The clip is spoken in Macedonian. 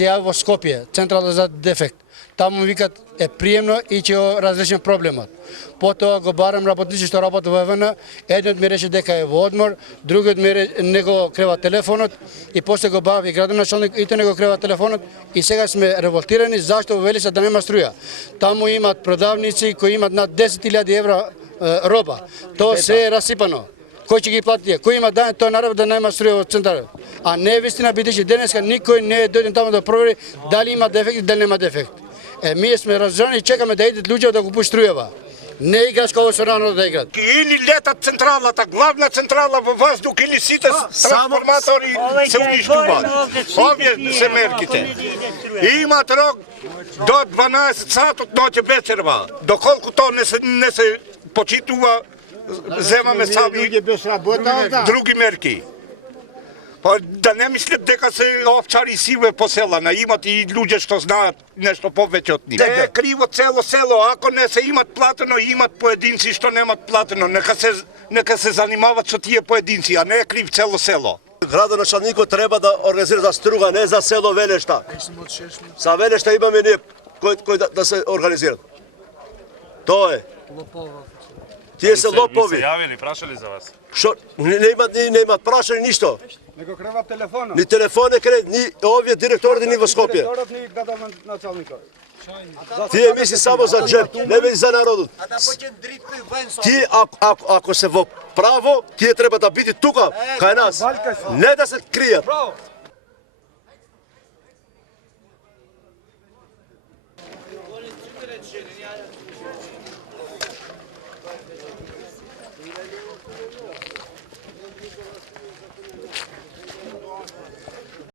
се јави во Скопје, централа за дефект. Таму викат е приемно и ќе разрешим проблемот. Потоа го барам работници што работат во ЕВН, едниот ми рече дека е во одмор, другиот ми не го крева телефонот и после го бави градоначалник и тој не го крева телефонот и сега сме револтирани зашто вели се да нема струја. Таму имат продавници кои имат над 10.000 евра роба. Тоа се е расипано. Кој ќе ги плати? Кој има дан, тоа наравно да нема струја во центарот. А не е вистина бидејќи денеска никој не е дојден таму да провери дали има дефект и дали нема дефект. Ние сме разжалени и чекаме да идат луѓе да го пушат струјава. Не играчка ово со народот да играат. Или летат централата, главна централа во воздух, или сите трансформатори се уништуваат. Овие се мерките. И имат рок до 12 сатот ноќе вечерва. Доколку тоа не се почитува, земаме сами други мерки. Па да не мислат дека се овчари сиве по селана, имат и луѓе што знаат нешто повеќе од нив. Не е криво цело село, ако не се имат платено, имат поединци што немат платено, нека се занимават со тие поединци, а не е крив цело село. Градоначалникот треба да организира за струга, не за село Велешта. За Велешта имаме ние кој да се организират. Тоа е. Тие се лопови. Се јавили, прашали за вас? Што не имат прашали ништо. Не го креват телефонот. Ни телефон не креват, ни овие директорите ни во Скопје. Директорот ни градоначалникот. Тие мисли само за джеб, не мисли за народот. Тие ако се во право, тие треба да биде тука, кај нас. Не да се кријат.